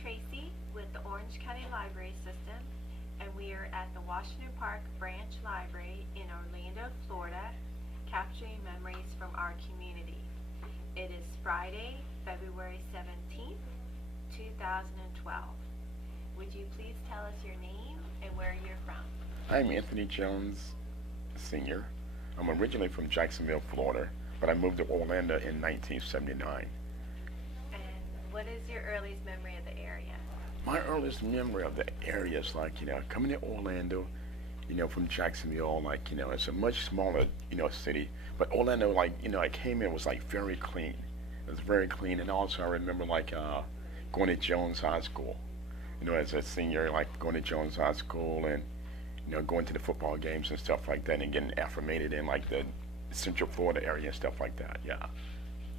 Tracy with the Orange County Library System, and we are at the Washington Park Branch Library in Orlando, Florida, capturing memories from our community. It is Friday, February 17th, 2012. Would you please tell us your name and where you're from? I'm Anthony Jones, Sr. I'm originally from Jacksonville, Florida, but I moved to Orlando in 1979. And what is your earliest memory of the area? My earliest memory of the area is like, coming to Orlando, from Jacksonville, it's a much smaller, city. But Orlando, I came in, was like very clean. It was very clean. And also I remember going to Jones High School, as a senior, like going to Jones High School and, going to the football games and stuff like that and getting affirmated in like the Central Florida area and stuff like that, yeah.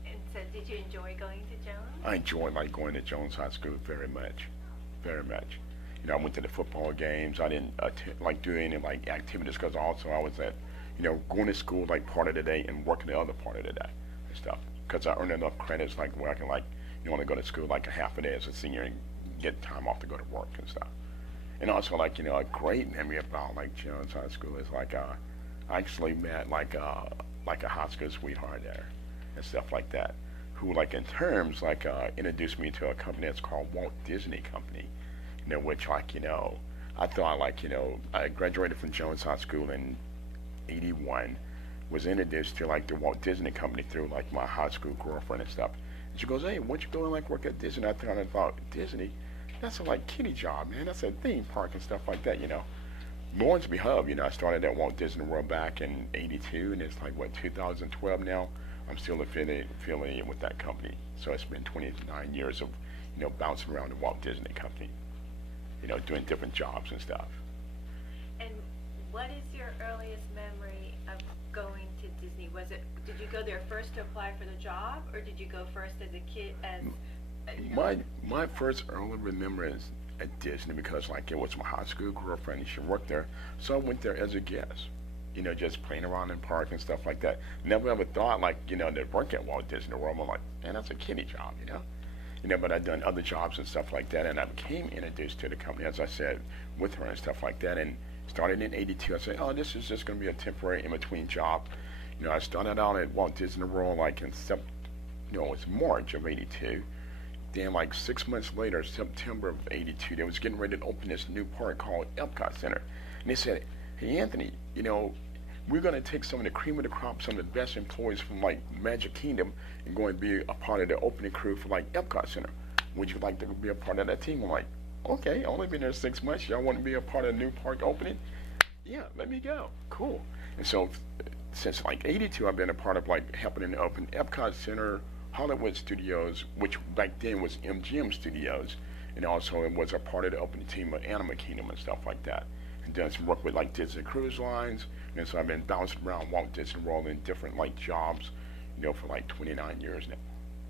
And so did you enjoy going to Jones? I enjoyed going to Jones High School very much, very much. I went to the football games. I didn't do any activities because also I was at, going to school part of the day and working the other part of the day and stuff. Because I earned enough credits where I can only go to school a half a day as a senior and get time off to go to work and stuff. And also a great memory about Jones High School is I actually met a high school sweetheart there and stuff like that, who in terms introduced me to a company that's called Walt Disney Company, which I thought I graduated from Jones High School in '81, was introduced to the Walt Disney Company through my high school girlfriend and stuff. And she goes, "Hey, why don't you go and work at Disney?" I thought Disney, that's a kitty job, man. That's a theme park and stuff like that, Lawrence B. Hub, I started at Walt Disney World back in '82, and it's 2012 now. I'm still affiliated with that company. So it's been 29 years of, bouncing around the Walt Disney Company, doing different jobs and stuff. And what is your earliest memory of going to Disney? Did you go there first to apply for the job, or did you go first as a kid My first early remembrance at Disney, because it was my high school girlfriend and she worked there, so I went there as a guest, just playing around in park and stuff like that. Never ever thought to work at Walt Disney World. I'm like, man, that's a kiddie job, but I'd done other jobs and stuff like that, and I became introduced to the company, as I said, with her and stuff like that, and started in '82. I said, oh, this is just going to be a temporary in-between job. I started out at Walt Disney World it was March of '82. Then 6 months later, September of '82, they was getting ready to open this new park called Epcot Center. And they said, hey, Anthony, we're going to take some of the cream of the crop, some of the best employees from Magic Kingdom and go and be a part of the opening crew for Epcot Center. Would you like to be a part of that team? I'm like, okay, only been there 6 months. Y'all want to be a part of the new park opening? Yeah, let me go. Cool. And so since '82, I've been a part of helping to open Epcot Center, Hollywood Studios, which back then was MGM Studios, and also it was a part of the opening team of Animal Kingdom and stuff like that. And done some work with Disney Cruise Lines, and so I've been bouncing around Walt Disney World in different jobs, for 29 years now.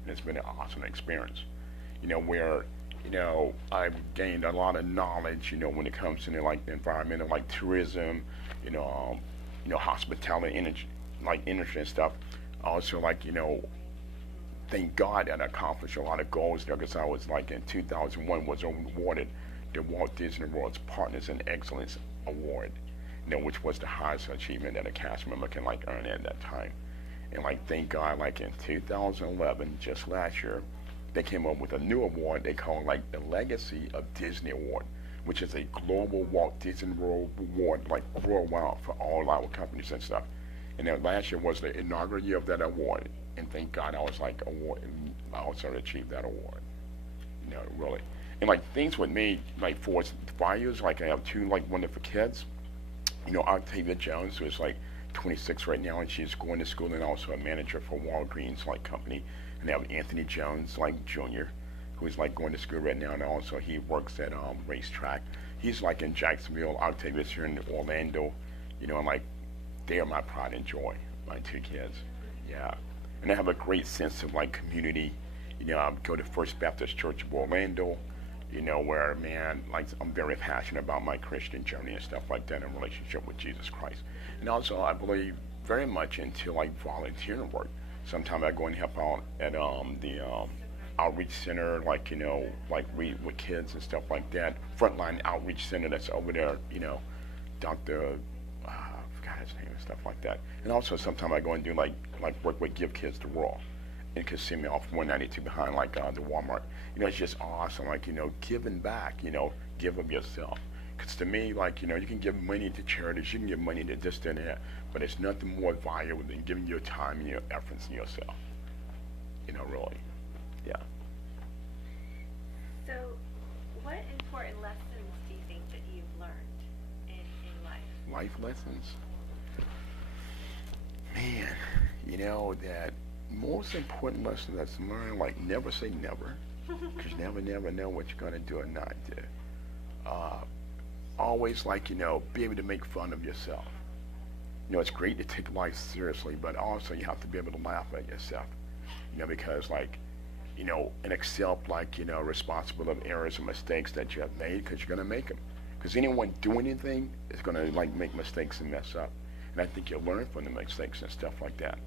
And it's been an awesome experience, where I've gained a lot of knowledge, when it comes to the environmental, tourism, hospitality, industry and stuff. Also thank God that I accomplished a lot of goals there, because I was in 2001 was awarded the Walt Disney World's Partners in Excellence Award, which was the highest achievement that a cast member can earn at that time. And thank God, in 2011, just last year, they came up with a new award they call the Legacy of Disney Award, which is a global Walt Disney World award worldwide for all our companies and stuff. And then last year was the inaugural year of that award, and thank God I was award, and I also achieved that award. Really. And things with me, for 5 years, I have two wonderful kids. Octavia Jones, who is 26 right now, and she's going to school and also a manager for Walgreens company. And I have Anthony Jones, Jr., who's going to school right now, and also he works at Racetrack. He's in Jacksonville. Octavia's here in Orlando. I'm they are my pride and joy, my two kids. Yeah. And I have a great sense of community. I go to First Baptist Church of Orlando, where, man, I'm very passionate about my Christian journey and stuff like that in relationship with Jesus Christ. And also I believe very much into volunteering work. Sometimes I go and help out at outreach center, like, like read with kids and stuff like that. Frontline outreach center that's over there, Dr. I forgot his name and stuff like that. And also sometimes I go and do like work with Give Kids the World in Kissimmee off 192 behind like the Walmart. It's just awesome, like, giving back, give of yourself. Because to me, like, you can give money to charities, you can give money to this and that, but it's nothing more valuable than giving your time and your efforts and yourself. Really. Yeah. So, what important lessons do you think that you've learned in life? Life lessons? Man, that most important lesson that's learned, like, never say never. Because you never know what you're going to do or not do. Always, like, be able to make fun of yourself. It's great to take life seriously, but also you have to be able to laugh at yourself. Because, like, and accept, like, responsible of errors and mistakes that you have made, because you're going to make them. Because anyone doing anything is going to, like, make mistakes and mess up. And I think you'll learn from the mistakes and stuff like that,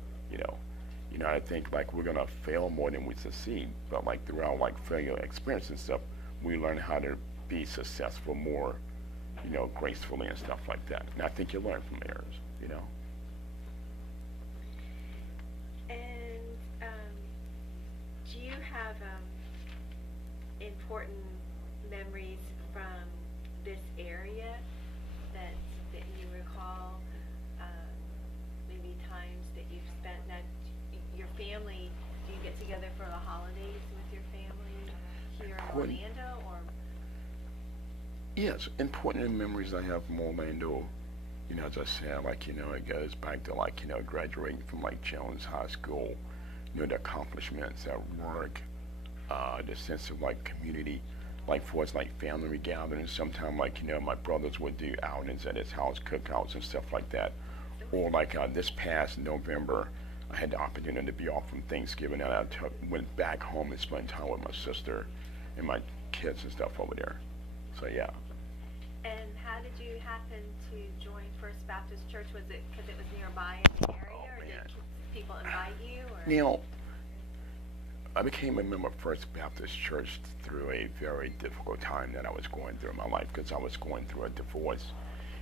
I think, like, we're going to fail more than we succeed, but, like, throughout, like, failure experience and stuff, we learn how to be successful more, gracefully and stuff like that. And I think you learn from errors, And do you have important memories from this area that you recall? Maybe times that you've spent that your family. Do you get together for the holidays with your family here in Orlando, or? Yes, important memories I have from Orlando. As I said, like, it goes back to, like, graduating from, like, Jones High School, the accomplishments at work, the sense of, like, community, like, for us, like, family gatherings. Sometimes, like, my brothers would do outings at his house, cookouts and stuff like that. Or, like, this past November, I had the opportunity to be off from Thanksgiving, and I went back home and spent time with my sister and my kids and stuff over there. So, yeah. And how did you happen to join First Baptist Church? Was it because it was nearby in the area, or did people invite you? Or? I became a member of First Baptist Church through a very difficult time that I was going through in my life, because I was going through a divorce,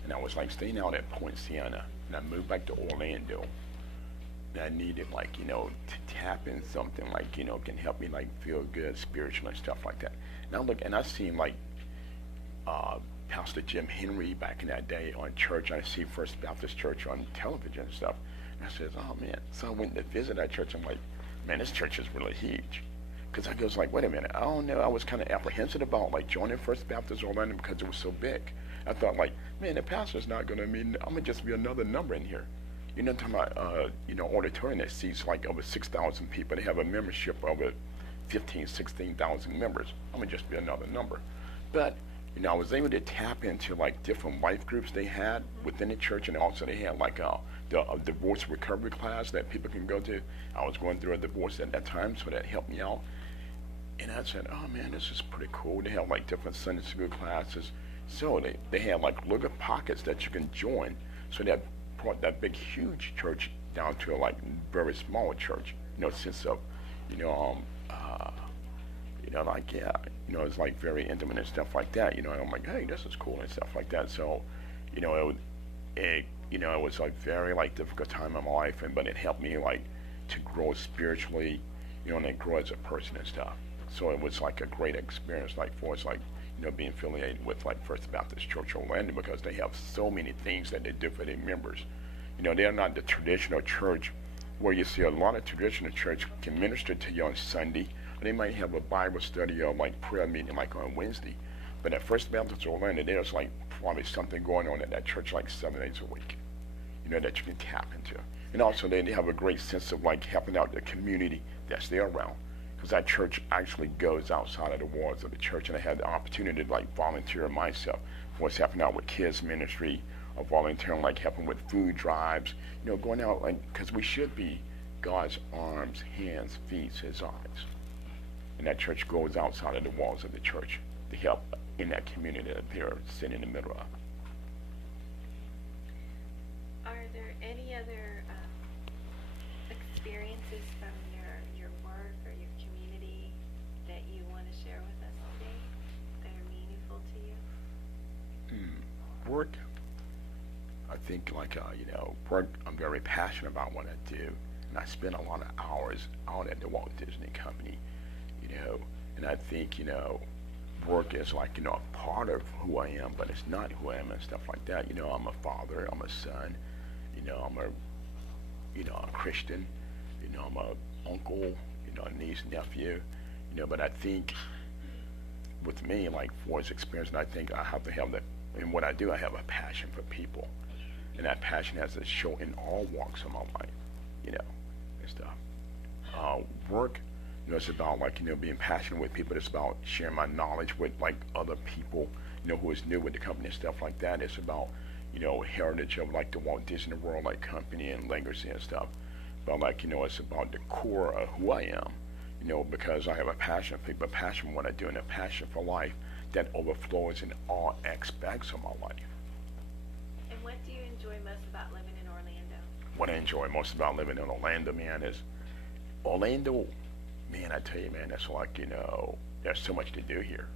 and I was, like, staying out at Point Siena, and I moved back to Orlando, and I needed, like, to tap in something, like, can help me, like, feel good spiritually and stuff like that. And I seen, like, Pastor Jim Henry back in that day on church. I see First Baptist Church on television and stuff. And I said, oh man. So I went to visit that church. I'm like, man, this church is really huge. Because I was like, wait a minute. I don't know. I was kind of apprehensive about, like, joining First Baptist Orlando because it was so big. I thought, like, man, the pastor's not going to mean, I'm going to just be another number in here. I'm talking about, auditorium that seats like over 6,000 people. They have a membership of 16,000 members. I'm going to just be another number. But I was able to tap into, like, different life groups they had within the church, and also they had, like, a divorce recovery class that people can go to. I was going through a divorce at that time, so that helped me out. And I said, oh man, this is pretty cool. They have, like, different Sunday school classes. So they had, like, little pockets that you can join. So that brought that big, huge church down to a, like, very small church. Sense of, like, yeah, it's, like, very intimate and stuff like that, and I'm like, hey, this is cool and stuff like that. So, it was, like, very, like, difficult time in my life, but it helped me, like, to grow spiritually, and then grow as a person and stuff. So it was, like, a great experience, like, for us, like, being affiliated with, like, First Baptist Church Orlando, because they have so many things that they do for their members. They're not the traditional church where you see a lot of traditional church can minister to you on Sunday. They might have a Bible study or, like, prayer meeting, like, on Wednesday. But at First Baptist Orlando, there's, like, probably something going on at that church, like, 7 days a week, that you can tap into. And also they have a great sense of, like, helping out the community that's there around. Because that church actually goes outside of the walls of the church, and I had the opportunity to, like, volunteer myself for what's helping out with kids ministry, or volunteering, like, helping with food drives, going out, like, because we should be God's arms, hands, feet, his eyes. And that church goes outside of the walls of the church to help in that community that they're sitting in the middle of. Are there any other experiences from your work or your community want to share with us today that are meaningful to you? Work, I think work, I'm very passionate about what I do, and I spend a lot of hours out at the Walt Disney Company, and I think, work is a part of who I am, but it's not who I am and stuff like that. I'm a father, I'm a son, I'm a Christian, I'm a uncle, a niece, nephew, but I think with me, like for his experience, and I think I have to have that, in what I do, I have a passion for people, and that passion has to show in all walks of my life, and stuff. Work, it's about being passionate with people. It's about sharing my knowledge with other people, who is new with the company and stuff like that. It's about, heritage of the Walt Disney World company and legacy and stuff. But it's about the core of who I am, because I have a passion for people, a passion for what I do, and a passion for life that overflows in all aspects of my life. And what do you enjoy most about living in Orlando? What I enjoy most about living in Orlando, man, is Orlando, man, I tell you, man, it's there's so much to do here.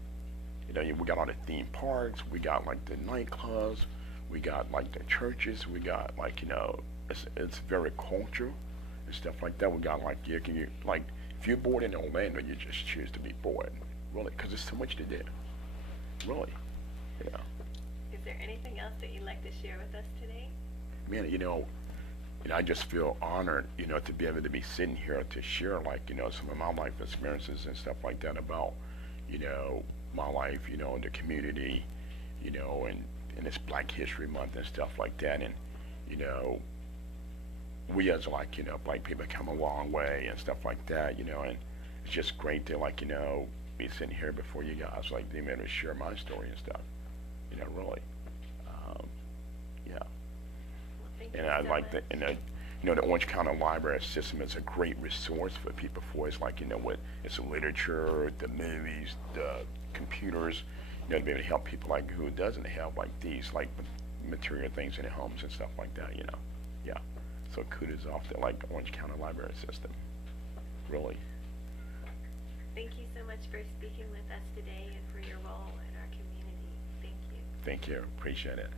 We got all the theme parks, we got the nightclubs, we got the churches, we got it's very cultural and stuff like that. We got if you're bored in Orlando, you just choose to be bored, really, because there's so much to do, really. Is there anything else that you'd like to share with us today? Man, I just feel honored, to be able to be sitting here to share, some of my life experiences and stuff like that about, my life, the community, and it's Black History Month and stuff like that, and, we as black people come a long way and stuff like that, and it's just great to be sitting here before you guys, being able to share my story and stuff, really, yeah. Well, thank And you I so like much. the Orange County Library System is a great resource for people for it's with its literature, the movies, the computers, to be able to help people who doesn't have these material things in their homes and stuff like that, yeah. So kudos off to Orange County Library System, really. Thank you so much for speaking with us today and for your role in our community. Thank you. Thank you, appreciate it.